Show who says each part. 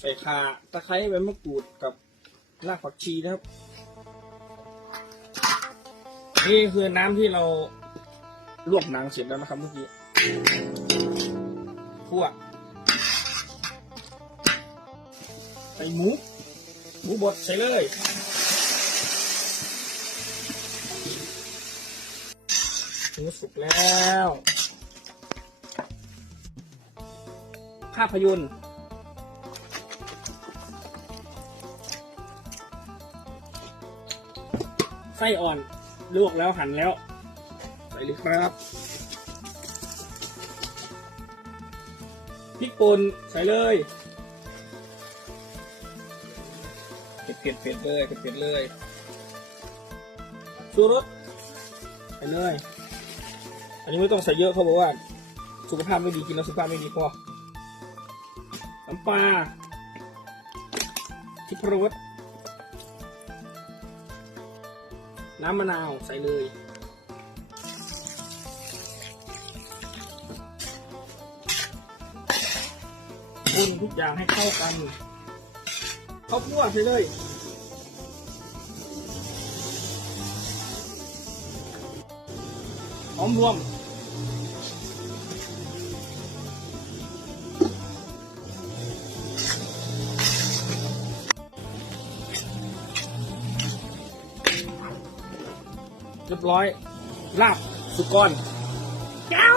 Speaker 1: ใส่ข่าตะไคร้ใบมะกรูดกับรากผักชีนะครับ นี่คือน้ำที่เราลวกหนังเสร็จแล้วนะครับเมื่อกี้คั่วใส่หมู หมูบดใส่เลยหมูสุกแล้ว ภาพยนตร์ ไส้อ่อน ลวกแล้วหั่นแล้วใส่เลยครับพริกป่นใส่เลยเผ็ดเผ็ดเผ็ดเลยเผ็ดเผ็ดเลยชูรสใส่เลย อันนี้ไม่ต้องใส่เยอะเขาบอกว่า สุขภาพไม่ดีกินแล้วสุขภาพไม่ดีพอน้ำปลาทิพรส น้ำมะนาวใส่เลย คนทุกอย่างให้เข้ากันข้าวคั่วใส่เลยหอมรวม เรียบร้อย ลาบสุกรเจ้า